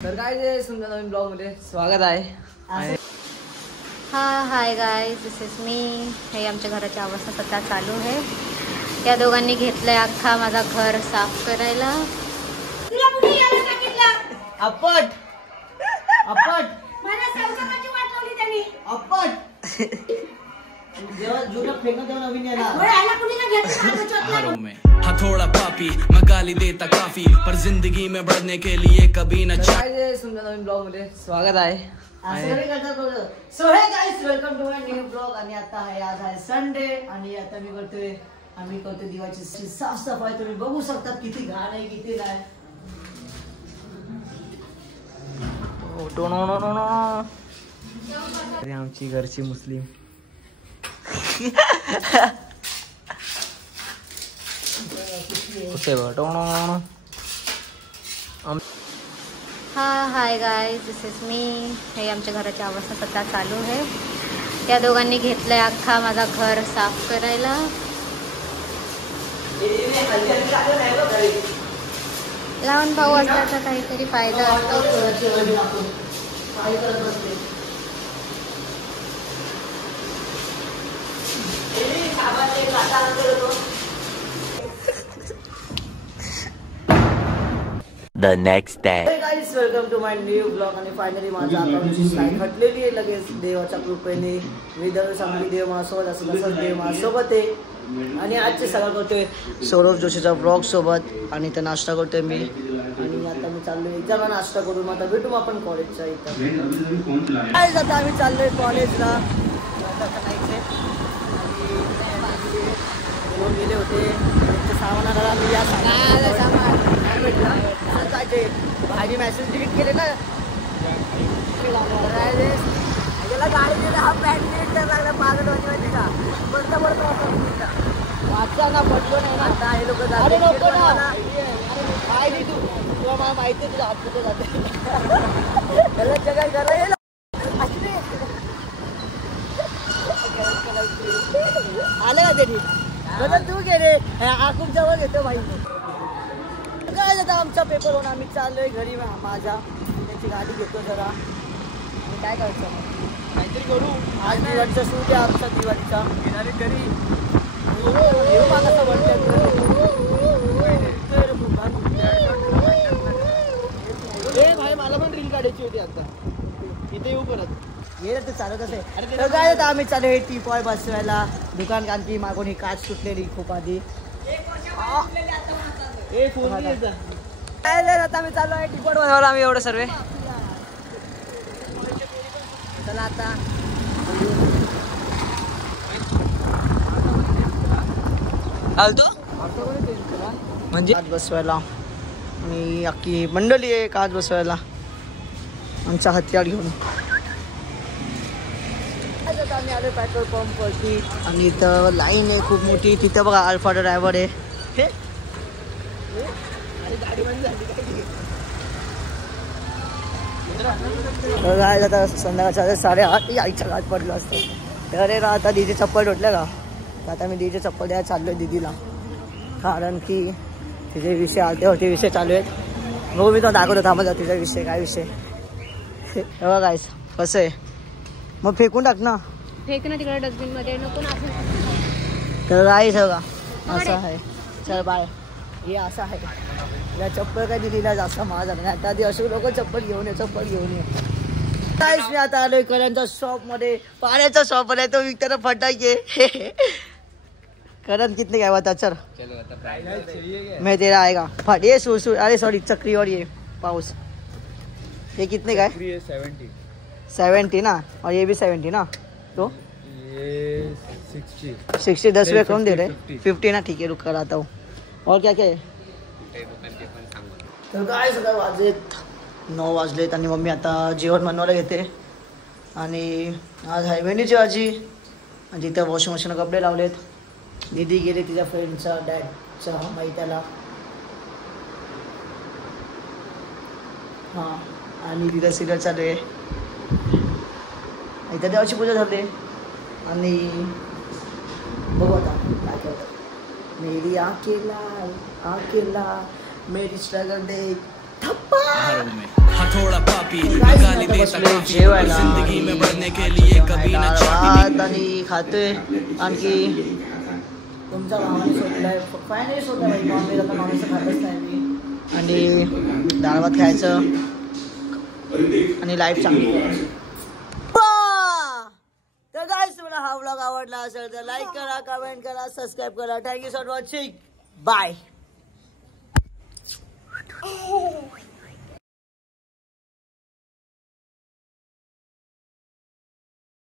तर काय तुमच्या नवीन ब्लॉग मध्ये स्वागत आहे. Hi guys, this is me. हे आमच्या घराची अवस्था सध्या चालू आहे. त्या दोघांनी घेतलंय अख्खा माझा घर साफ करायला. अपट अपट मला संसाराची वाट लावली त्यांनी. अपट जेव्हा जुना फेकून तेव्हा नवीन येणार. ह्याला कुणी ना घेतलं में हथौड़ा पापी मैं गाली देता काफी पर जिंदगी में बढ़ने के लिए कभी न काय तुमच्या नवीन ब्लॉग मध्ये स्वागत आहे. So hey guys, welcome to my new blog. आणि आता आहे, आज आहे संडे आणि आता आम्ही करतोय दिवाळीची साफसफाई. तुम्ही बघू शकता किती घाण आहे किती नाही. अरे आमची घरची मुस्लिम hi guys, this is me. हे आमच्या घराची अवस्था सध्या चालू आहे. त्या दोघांनी घेतलंय अख्खा माझा घर साफ करायला. लहान भाऊ असल्याचा काहीतरी फायदा असतो. The next day. Hey guys, welcome to my new vlog. आणि फायनली माझ्या अकाउंटची लाईन हटलेली आहे लगेच देवाच्या कृपेने. विदर्भ चांगली देव माझ्यासोबत असं तसंच देव माझ्यासोबत आहे. आणि आजचे सगळं करतोय सौरभ जोशीचा ब्लॉग सोबत. आणि इथं नाश्ता करतोय मी. आणि आता मी चाललोय एकदा नाश्ता करून मग आता भेटू आपण कॉलेजच्या इथं. आता आम्ही चाललोय कॉलेजला. गेले होते सामानाला मी या भेटला जायचे. भाजी मॅसेज डिलीट केले ना याला गाडी दिला. हा पॅन्ट डिलीट करायला लागला. पागल वाजी माहिती का. पडता वाटचा ना पडलो नाही ना. आता हे लोक जाते काय नाही तू तुला मला माहिती आहे तुझा हात कुठे जाते. त्याला जगाय करायला आलं का तरी बघा तू गेले आखून जवळ घेतो भाई. काय आता आमचा पेपर होऊन आम्ही चाललोय घरी. माझ्या त्याची गाडी घेतो जरा. आणि काय करायचं काहीतरी करू. आज दिवाळीचा शूट आहे आमचा दिवाळीचा. येणारे घरी भाई मला पण रील काढायची होती आता. इथे येऊ परत ये तर चालत असे. तर काय आता आम्ही चालू हे टी पॉय बसवायला. दुकान कांती मागून ही काच तुटलेली खूप आधी. काय आता आम्ही चालू आहे टी पॉय बनवायला. आम्ही एवढं सर्व चला आता आलतो म्हणजे काच बसवायला. आणि अख्खी मंडळी आहे काच बसवायला आमचा हत्यार घेऊन. आम्ही आलो पेट्रोल पंप वरती. आणि इथं लाईन आहे खूप मोठी. तिथं बघा अल्फा ड्रायव्हर आहे. हे गाडी बंद झाली काय आता संध्याकाळच्या 8:30 यायच्या गाठ पडलं असतं. तर रे आता दीदी चप्पल तुटलं का. तर आता मी दीदी चप्पल द्यायला चाललो आहे दीदीला. कारण की तिचे विषय आलते होते विषय चालू आहेत. बघू मी तो दाखवतो थांबत तिचा विषय काय विषय. बघा काय कसं आहे. मग फेकून टाक ना. फेक ना तिकडे डस्टबिन मध्ये. नको ना तर काय बघा असं आहे. चल बाय. हे असं आहे. या चप्पल काय दिदीला जास्त महाग झालं नाही. आता आधी असे लोक चप्पल घेऊन ये चप्पल घेऊन ये. काहीच मी आता आलोय करणच्या शॉप मध्ये. पाण्याचा शॉप आहे तो विकताना फटाके. करण कितने काय बता. चल मैं तेरा आएगा फट. ये सुसु अरे सॉरी चक्री और ये पाउस. ये कितने का है. 70 ना. और ये भी 70 ना. तो ये 60 10 रुपये कम दे रहे. 50 ना. ठीक है रुक कर आता हूँ. और क्या क्या है. तर काय सगळं वाजलेत 9 वाजलेत. आणि मम्मी आता जेवण बनवायला घेते. आणि आज आहे भेंडीची भाजी. आणि तिथं वॉशिंग मशीन कपडे लावलेत. दीदी गेले तिच्या फ्रेंडचा डॅडच्या मैत्याला. हां आणि तिथं सिरियल चालू आहे. इथं देवाची पूजा झाली. आणि बघू आता काय करतात. मेरी आकेला मेरी स्ट्रगल दे थप्पा. थोड़ा पापी मैं गाली देता काफी पर जिंदगी में बढ़ने के लिए कभी ना चाहती आणि खातोय आणखी तुमच्या मामाने सोडलाय फायनली सोडलाय भाई नॉनव्हेज आता नॉनव्हेज खातच नाही मी आणि डाळ भात खायचं आणि लाईफ चांगली करायची तर गाईस तुम्हाला हा व्लॉग आवडला असेल तर लाईक करा कमेंट करा सबस्क्राईब करा थँक्यू फॉर वॉचिंग बाय